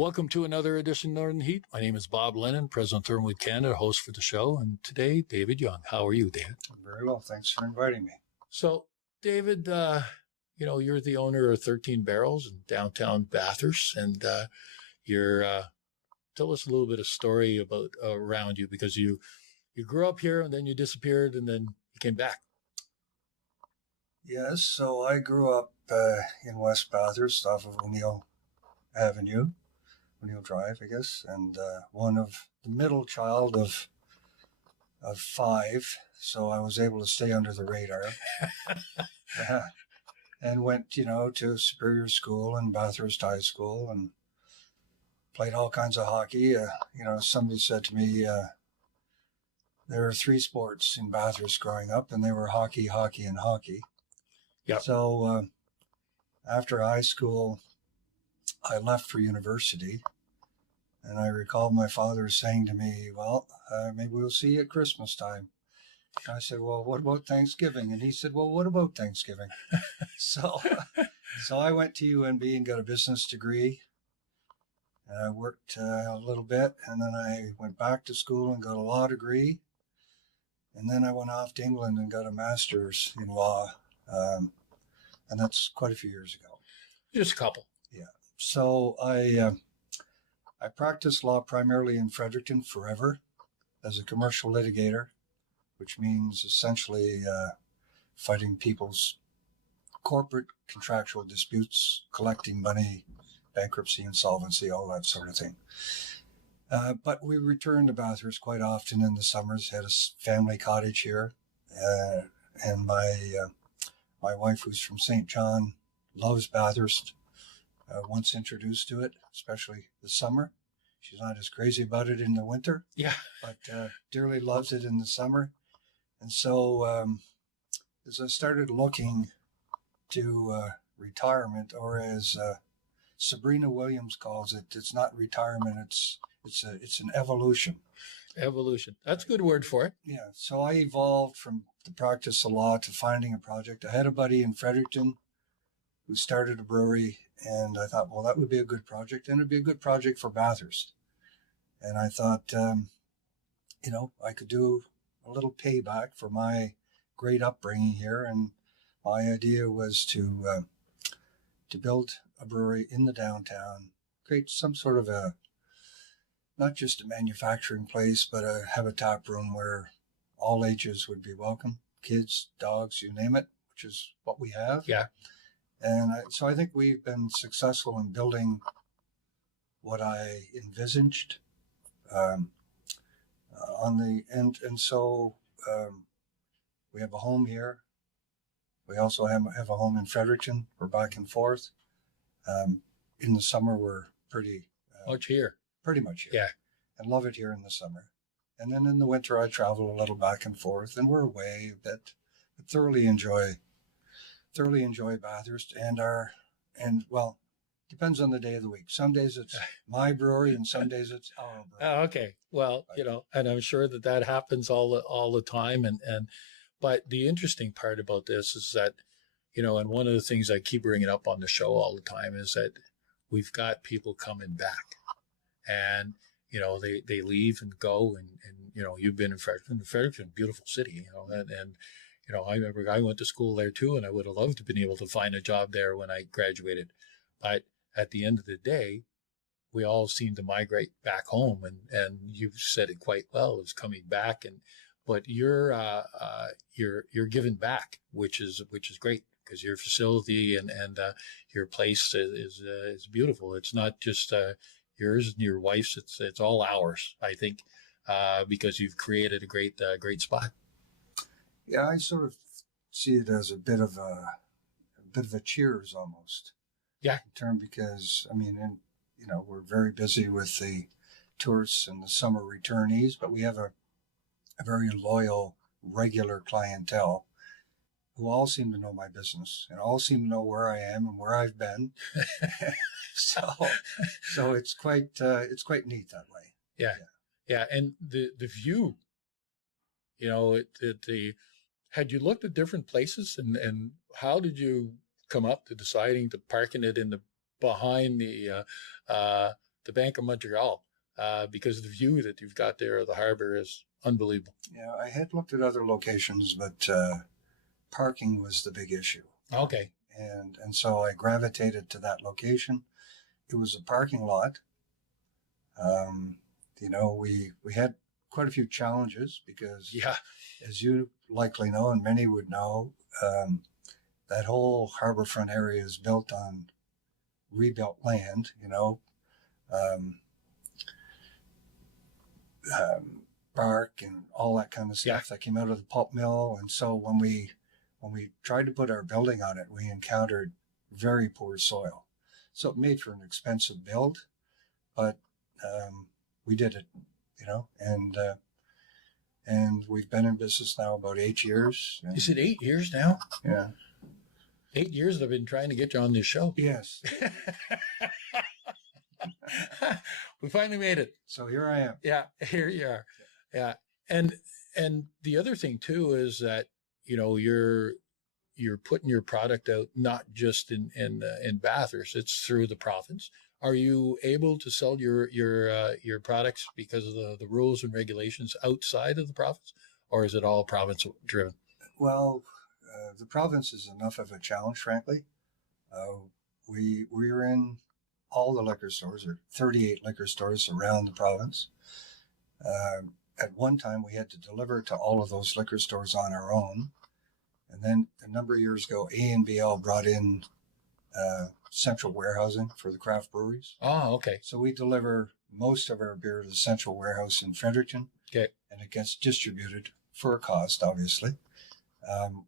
Welcome to another edition of Northern Heat. My name is Bob Lennon, President of ThermalWood Canada, host for the show. And today, David Young. How are you, David? I'm very well. Thanks for inviting me. So, David, you're the owner of 13 Barrels in downtown Bathurst. And tell us a little bit of story about around you, because you grew up here and then you disappeared and then you came back. Yes, so I grew up in West Bathurst off of O'Neill Drive, I guess, and one of the middle child of five, so I was able to stay under the radar. And went, to Superior School and Bathurst High School and played all kinds of hockey. Somebody said to me, there are three sports in Bathurst growing up, and they were hockey, and hockey. Yep. So after high school, I left for university, and I recall my father saying to me, well, maybe we'll see you at Christmas time. And I said, well, what about Thanksgiving? And he said, well, what about Thanksgiving? So I went to UNB and got a business degree. And I worked a little bit, and then I went back to school and got a law degree. And then I went off to England and got a master's in law. And that's quite a few years ago. Just a couple. Yeah. So I practiced law primarily in Fredericton forever as a commercial litigator, which means essentially fighting people's corporate contractual disputes, collecting money, bankruptcy, insolvency, all that sort of thing. But we returned to Bathurst quite often in the summers, had a family cottage here. And my wife, who's from St. John, loves Bathurst. Once introduced to it, especially the summer. She's not as crazy about it in the winter. Yeah. But dearly loves it in the summer. And so as I started looking to retirement, or as Sabrina Williams calls it, it's not retirement, it's an evolution. Evolution. That's a good word for it. Yeah. So I evolved from the practice of law to finding a project. I had a buddy in Fredericton who started a brewery, and I thought, well, that would be a good project, and it'd be a good project for Bathurst. And I thought, I could do a little payback for my great upbringing here. And my idea was to build a brewery in the downtown, create some sort of not just a manufacturing place, but have a tap room where all ages would be welcome, kids, dogs, you name it, which is what we have. Yeah. And so I think we've been successful in building what I envisaged So we have a home here. We also have a home in Fredericton. We're back and forth. In the summer, we're pretty much here. Pretty much here. Yeah. And love it here in the summer. And then in the winter, I travel a little back and forth, and we're away a bit. But thoroughly enjoy Bathurst depends on the day of the week. Some days it's my brewery, and some days it's our brewery. Okay. Well, and I'm sure that happens all the time. But the interesting part about this is that, and one of the things I keep bringing up on the show all the time is that we've got people coming back, and, they leave and go, and you've been in Fredericton, beautiful city, and I remember I went to school there too, and I would have loved to have been able to find a job there when I graduated. But at the end of the day, we all seem to migrate back home, and you've said it quite well, is coming back. But you're giving back, which is great, because your facility and your place is beautiful. It's not just yours and your wife's; it's all ours, I think, because you've created a great spot. Yeah, I sort of see it as a bit of a Cheers almost. Yeah. Term, because we're very busy with the tourists and the summer returnees, but we have a very loyal, regular clientele who all seem to know my business and all seem to know where I am and where I've been. So it's quite neat that way. Yeah. And the view, had you looked at different places, and how did you come up to deciding to parking it in behind the the Bank of Montreal, because the view that you've got there of the harbour is unbelievable. Yeah, I had looked at other locations, but parking was the big issue. Okay. And so I gravitated to that location. It was a parking lot. We had quite a few challenges because, Yeah. as you likely know, and many would know, that whole harbourfront area is built on rebuilt land, bark and all that kind of stuff that came out of the pulp mill. And so when we tried to put our building on it, we encountered very poor soil. So it made for an expensive build, but we did it, and we've been in business now about 8 years. Is it 8 years now? Yeah. 8 years I've been trying to get you on this show. Yes. We finally made it. So here I am. Yeah, here you are. Yeah. And the other thing too is that, you're putting your product out not just in Bathurst, it's through the province. Are you able to sell your products because of the rules and regulations outside of the province, or is it all province driven? Well, the province is enough of a challenge, frankly. We're in all the liquor stores, or 38 liquor stores around the province. At one time, we had to deliver to all of those liquor stores on our own. And then a number of years ago, ANBL brought in central warehousing for the craft breweries. Oh, okay. So we deliver most of our beer to the central warehouse in Fredericton. Okay. And it gets distributed for a cost, obviously.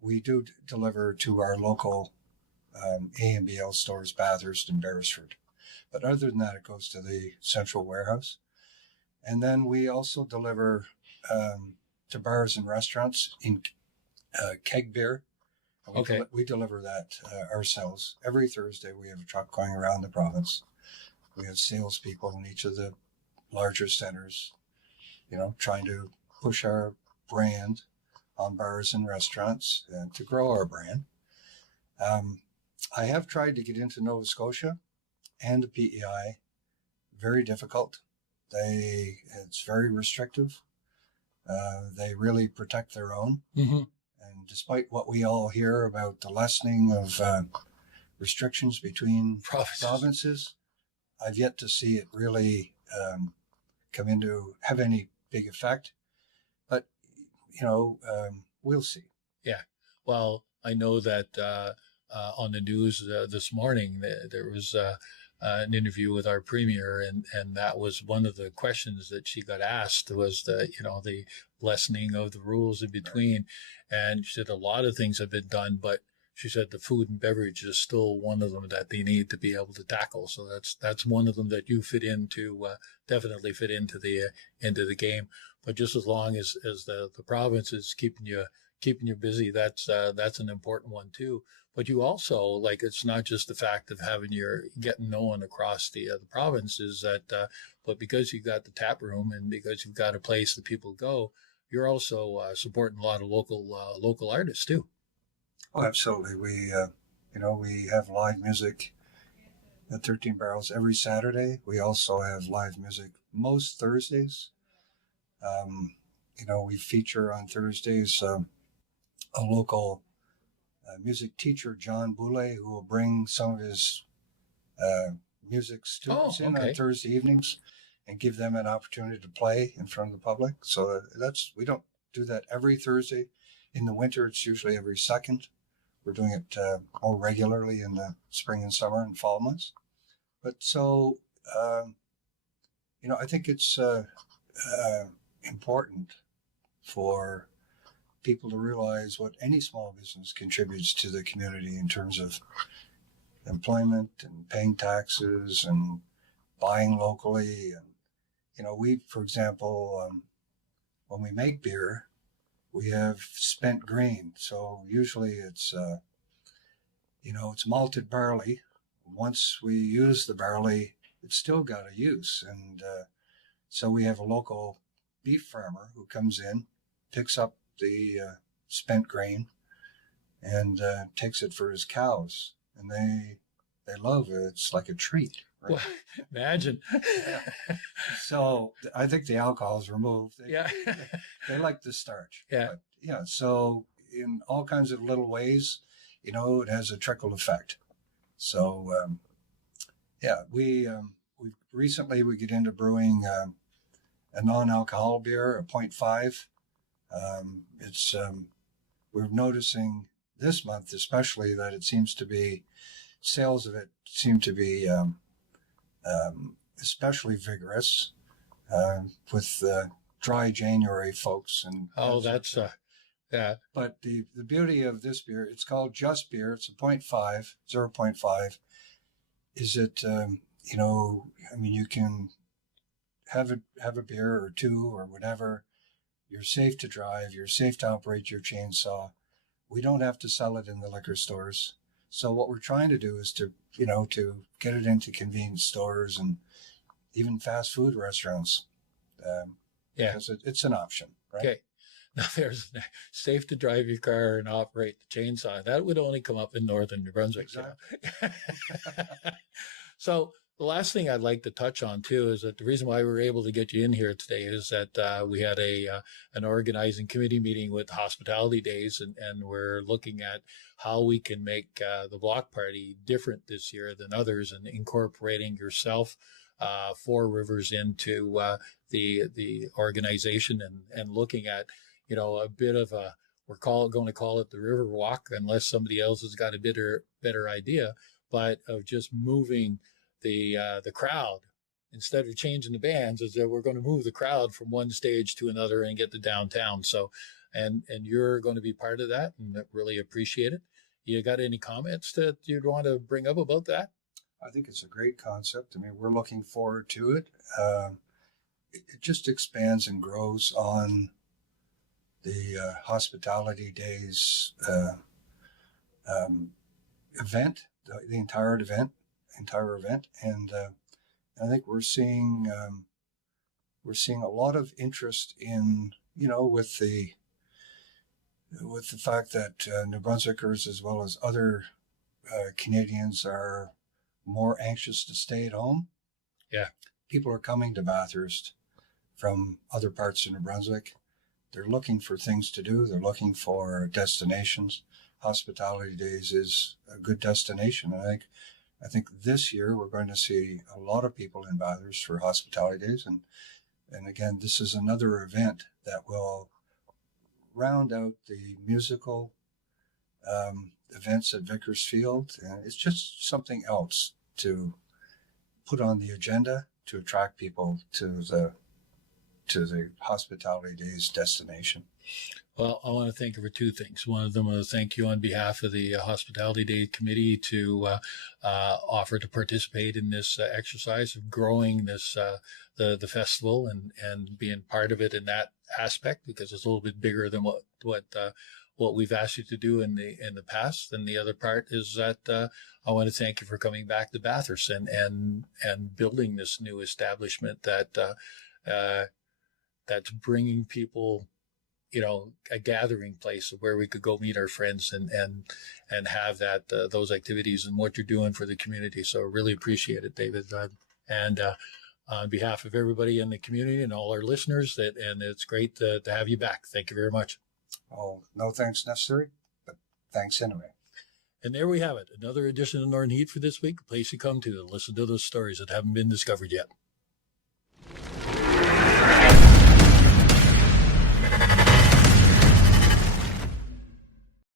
We do deliver to our local ANBL stores, Bathurst and Beresford. But other than that, it goes to the central warehouse. And then we also deliver to bars and restaurants in keg beer. And we deliver that ourselves. Every Thursday, we have a truck going around the province. We have salespeople in each of the larger centers, trying to push our brand on bars and restaurants and to grow our brand. I have tried to get into Nova Scotia and the PEI. Very difficult. It's very restrictive. They really protect their own. Mm-hmm. And despite what we all hear about the lessening of restrictions between provinces, I've yet to see it really have any big effect. But, we'll see. Yeah. Well, I know that on the news this morning, there was an interview with our premier, and that was one of the questions that she got asked was the lessening of the rules in between. And she said a lot of things have been done, but she said the food and beverage is still one of them that they need to be able to tackle. So that's one of them that you fit into, definitely fit into the game. But just as long as the province is keeping you busy, that's an important one too. But you also, it's not just the fact of getting known across the province, is that, but because you've got the tap room and because you've got a place that people go, you're also supporting a lot of local artists too. Oh, absolutely. We have live music at 13 Barrels every Saturday. We also have live music most Thursdays. We feature on Thursdays a local music teacher, John Boulay, who will bring some of his music students in on Thursday evenings and give them an opportunity to play in front of the public. So we don't do that every Thursday. In the winter, it's usually every second. We're doing it more regularly in the spring and summer and fall months. But so, I think it's important for people to realize what any small business contributes to the community in terms of employment and paying taxes and buying locally. And, we, for example, when we make beer, we have spent grain. So usually it's malted barley. Once we use the barley, it's still got a use. And so we have a local beef farmer who comes in, picks up the spent grain and takes it for his cows. And they love it. It's like a treat. Right? Well, imagine. So I think the alcohol is removed. Yeah. They like the starch. Yeah. But, yeah. So in all kinds of little ways, it has a trickle effect. So we recently we get into brewing a non-alcohol beer, a 0.5. It's we're noticing this month especially that it seems to be sales of it seem to be especially vigorous with dry January folks and That's yeah. But the beauty of this beer, it's called Just Beer. It's a 0.5, is it you can have a beer or two or whatever. You're safe to drive. You're safe to operate your chainsaw. We don't have to sell it in the liquor stores. So what we're trying to do is to get it into convenience stores and even fast food restaurants. Because it's an option, right? Okay. Now there's safe to drive your car and operate the chainsaw. That would only come up in northern New Brunswick. Exactly. So the last thing I'd like to touch on too is that the reason why we were able to get you in here today is that we had an organizing committee meeting with Hospitality Days, and we're looking at how we can make the block party different this year than others, and incorporating yourself, Four Rivers into the organization, and looking at a bit of a, going to call it the River Walk, unless somebody else has got a better idea, but of just moving the crowd instead of changing the bands, is that we're going to move the crowd from one stage to another and get to downtown. So, and you're going to be part of that, and really appreciate it. You got any comments that you'd want to bring up about that? I think it's a great concept. I mean, we're looking forward to it. It just expands and grows on the Hospitality Days event, the entire event, and I think we're seeing a lot of interest in with the fact that New Brunswickers as well as other Canadians are more anxious to stay at home. Yeah, people are coming to Bathurst from other parts of New Brunswick. They're looking for things to do. They're looking for destinations. Hospitality Days is a good destination. I think this year we're going to see a lot of people in Bathurst for Hospitality Days. And again, this is another event that will round out the musical events at Vickers Field. And it's just something else to put on the agenda to attract people to the Hospitality Days destination. Well, I want to thank you for two things. One of them, I want to thank you on behalf of the Hospitality Day Committee to offer to participate in this exercise of growing this the festival and being part of it in that aspect, because it's a little bit bigger than what we've asked you to do in the past. And the other part is that I want to thank you for coming back to Bathurst and building this new establishment that's bringing people, a gathering place where we could go meet our friends and have those activities, and what you're doing for the community. So I really appreciate it, David. And on behalf of everybody in the community and all our listeners, and it's great to have you back. Thank you very much. Oh, no thanks necessary, but thanks anyway. And there we have it. Another edition of Northern Heat for this week, a place you come to listen to those stories that haven't been discovered yet.